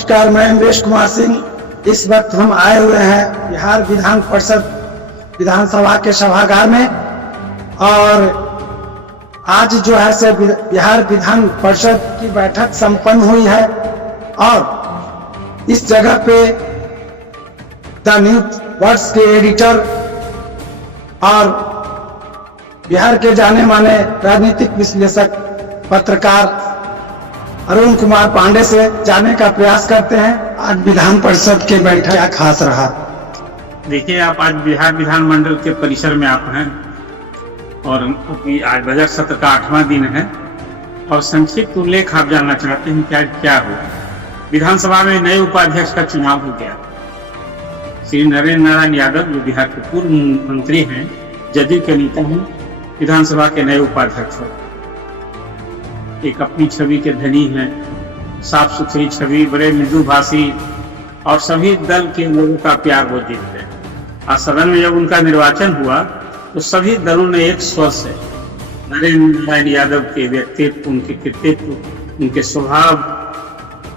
नमस्कार, मैं अमरेश कुमार सिंह। इस वक्त हम आए हुए हैं बिहार विधान परिषद विधानसभा के सभागार में, और आज जो है से बिहार विधान परिषद की बैठक संपन्न हुई है। और इस जगह पे द न्यूज वर्ड्स के एडिटर और बिहार के जाने माने राजनीतिक विश्लेषक पत्रकार अरुण कुमार पांडे से जानने का प्रयास करते हैं आज विधान परिषद के बैठक क्या खास रहा। देखिए, आप आज बिहार विधानमंडल के परिसर में आप हैं और आज बजट सत्र का 8वां दिन है और संक्षिप्त उल्लेख आप जानना चाहते हैं क्या हो। विधानसभा में नए उपाध्यक्ष का चुनाव हो गया। श्री नरेंद्र नारायण यादव जो बिहार के पूर्व मंत्री हैं, जदयू के नेता हैं, विधानसभा के नए उपाध्यक्ष हैं। एक अपनी छवि के धनी हैं, साफ सुथरी छवि, बड़े मृदुभाषी और सभी दल के लोगों का प्यार वो जीतते हैं। आज सदन में जब उनका निर्वाचन हुआ तो सभी दलों ने एक स्वर से नरेंद्र नारायण यादव के व्यक्तित्व, उनके कृतित्व, उनके स्वभाव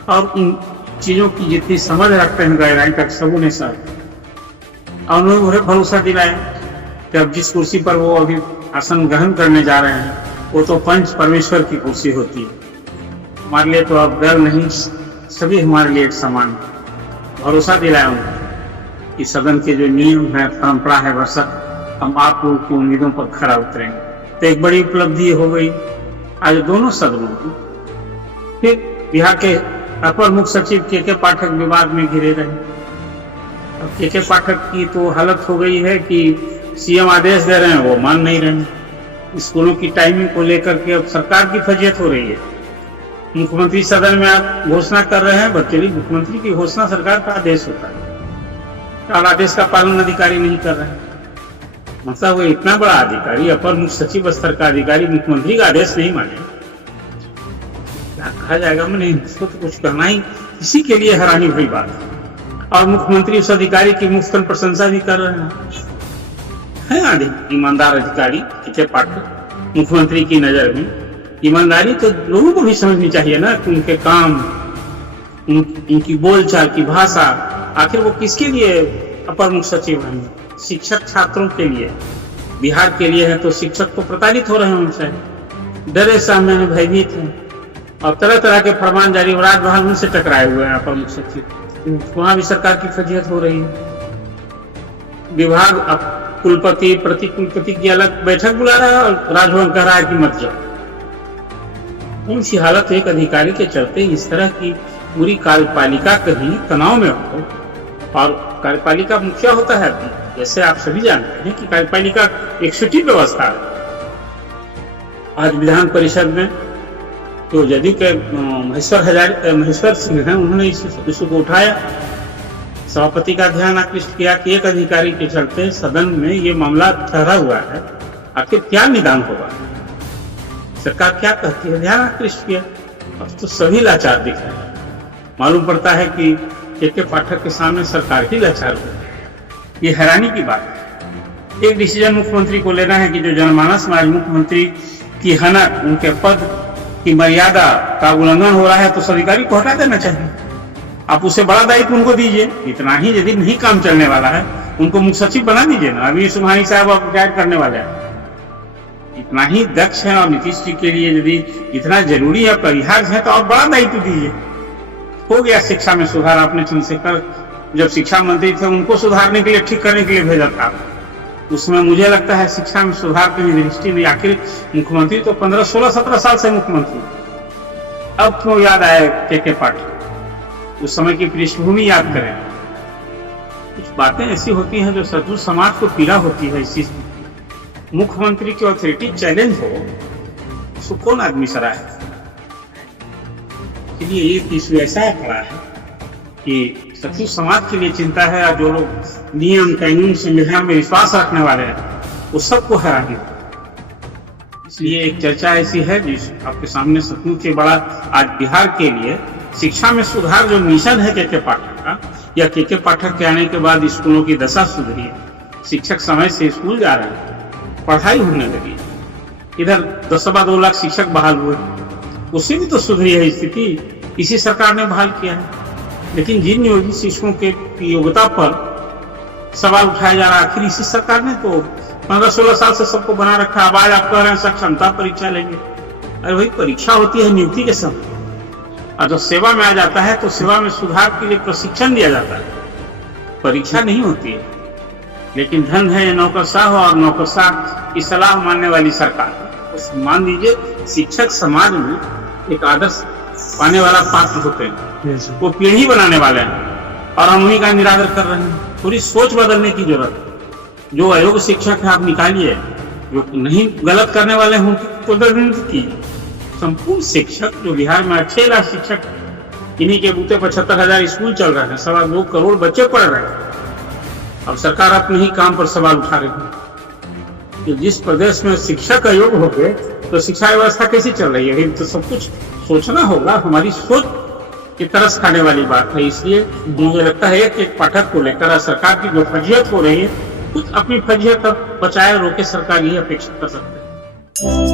और उन चीजों की जितनी समझ रखते हैं गहराई तक सबों ने साथ और उन्हें भरोसा दिलाया कि अब जिस कुर्सी पर वो अभी आसन ग्रहण करने जा रहे हैं वो तो पंच परमेश्वर की कुर्सी होती है। हमारे लिए तो अब दल नहीं, सभी हमारे लिए एक समान भरोसा दिलाया उन्होंने कि सदन के जो नियम है, परंपरा है, वर्षक हम आप लोगों की उम्मीदों पर खरा उतरेंगे। तो एक बड़ी उपलब्धि हो गई आज दोनों सदनों की। फिर बिहार के अपर मुख्य सचिव के पाठक विवाद में घिरे रहे। अब के पाठक की तो हालत हो गई है कि सीएम आदेश दे रहे हैं, वो मान नहीं रहे। स्कूलों की टाइमिंग को लेकर के अब सरकार की फजीयत हो रही है। मुख्यमंत्री सदन में आप घोषणा कर रहे हैं, बच्चे मुख्यमंत्री की घोषणा सरकार का आदेश होता है और आदेश का पालन अधिकारी नहीं कर रहे हैं। मतलब वो इतना बड़ा अधिकारी, अपर मुख्य सचिव स्तर का अधिकारी मुख्यमंत्री का आदेश नहीं माने, क्या कहा जाएगा। मैंने इसको तो कुछ कहना ही इसी के लिए हैरानी हुई बात है। और मुख्यमंत्री उस अधिकारी की मुफ्तन प्रशंसा भी कर रहे हैं। ईमानदार अधिकारी के पाठक मुख्यमंत्री की नजर में ईमानदारी तो लोगों को भी समझनी चाहिए ना कि उनके काम, उनकी बोलचाल की भाषा, आखिर वो किसके लिए अपर मुख्य सचिव हैं? शिक्षक छात्रों के लिए, बिहार के लिए है। तो शिक्षक तो प्रताड़ित हो रहे हैं उनसे, डरे सामने में भयभीत हैं और तरह तरह के फरमान जारी, राजभवन उनसे टकराए हुए हैं अपर मुख्य सचिव। वहां भी सरकार की फजीयत हो रही है। विभाग कुलपति प्रति कुलपति की अलग बैठक बुला रहा है और राजभवन कह रहा है कि मत जाओ। कौन सी हालत एक अधिकारी के चलते इस तरह की पूरी कार्यपालिका कहीं तनाव में हो। और कार्यपालिका मुखिया होता है, जैसे आप सभी जानते हैं कि कार्यपालिका एक छुट्टी व्यवस्था है। आज विधान परिषद में तो जदयू के महेश्वर सिंह हैं, उन्होंने इस इशू को उठाया, सभापति का ध्यान आकृष्ट किया कि एक अधिकारी के चलते सदन में ये मामला ठहरा हुआ है, आखिर क्या निदान होगा, सरकार क्या कहती है, ध्यान आकृष्ट किया। अब तो सभी लाचार दिख रहे हैं। मालूम पड़ता है कि के पाठक के सामने सरकार ही लाचार हो। ये हैरानी की बात है। एक डिसीजन मुख्यमंत्री को लेना है कि जो जनमानस में आज मुख्यमंत्री की हनन, उनके पद की मर्यादा का उल्लंघन हो रहा है, तो उस अधिकारी को हटा देना चाहिए। आप उसे बड़ा दायित्व उनको दीजिए। इतना ही यदि नहीं काम चलने वाला है, उनको मुख्य सचिव बना दीजिए ना। अभी सुभानी साहब आप रिटायर करने वाले हैं, इतना ही दक्ष है और नीतीश जी के लिए यदि इतना जरूरी है, परिहार्य है, तो आप बड़ा दायित्व दीजिए। हो गया शिक्षा में सुधार। आपने चंद्रशेखर जब शिक्षा मंत्री थे, उनको सुधारने के लिए, ठीक करने के लिए भेजा था। उसमें मुझे लगता है शिक्षा में सुधार की दृष्टि में आखिर मुख्यमंत्री तो 15, 16, 17 साल से मुख्यमंत्री, अब क्यों याद आए के पाठक? उस समय की पृष्ठभूमि याद करें। कुछ बातें ऐसी होती हैं जो सदगुरु समाज को पीड़ा होती है। इस चीज मुख्यमंत्री की ऑथोरिटी चैलेंज हो, उसको कौन आदमी सराहे? इसलिए एक इशू ऐसा खड़ा है कि सदगुरु समाज के लिए चिंता है और जो लोग नियम कानून संविधान में विश्वास रखने वाले हैं, वो सबको हैरानी हो। इसलिए एक चर्चा ऐसी है जिस आपके सामने सचमुच बड़ा आज बिहार के लिए शिक्षा में सुधार जो मिशन है के पाठक का, या के पाठक के आने के बाद स्कूलों की दशा सुधरी है। शिक्षक समय से स्कूल जा रहे हैं, पढ़ाई होने लगी। इधर 10.2 लाख शिक्षक बहाल हुए, उससे भी तो सुधरी है स्थिति। इसी सरकार ने बहाल किया है। लेकिन जिन नियोजित शिक्षकों के योग्यता पर सवाल उठाया जा रहा है, आखिर इसी सरकार ने तो 15-16 साल से सबको बना रखा। अब आज आप कह रहे हैं सक्षमता परीक्षा लेंगे। अरे वही परीक्षा होती है नियुक्ति के समय, और जब सेवा में आ जाता है तो सेवा में सुधार के लिए प्रशिक्षण दिया जाता है, परीक्षा नहीं होती है। लेकिन धन है नौकरशाह और नौकरशाह की सलाह मानने वाली सरकार। तो मान लीजिए शिक्षक समाज में एक आदर्श पाने वाला पात्र होते हैं, वो पीढ़ी बनाने वाले हैं, और हम उन्हीं का निरादर कर रहे हैं। पूरी सोच बदलने की जरूरत है। जो अयोग्य शिक्षक है आप निकालिए, जो नहीं गलत करने वाले हैं उनको दंडित कीजिए। संपूर्ण शिक्षक जो बिहार में 6 लाख शिक्षक, इन्हीं के बूते 75,000 स्कूल चल रहे हैं, 2.25 करोड़ बच्चे पढ़ रहे हैं। अब सरकार अपने ही काम पर सवाल उठा रही है कि जिस प्रदेश में शिक्षक अयोग्य हो गए तो शिक्षा व्यवस्था कैसी चल रही है। तो सब कुछ सोचना होगा। हमारी सोच की तरस खाने वाली बात है। इसलिए मुझे लगता है कि एक पाठक को लेकर सरकार की जो फजीहत हो रही है, कुछ अपनी फजीहत तक बचाए रोके सरकार यही अपेक्षा कर सकते हैं।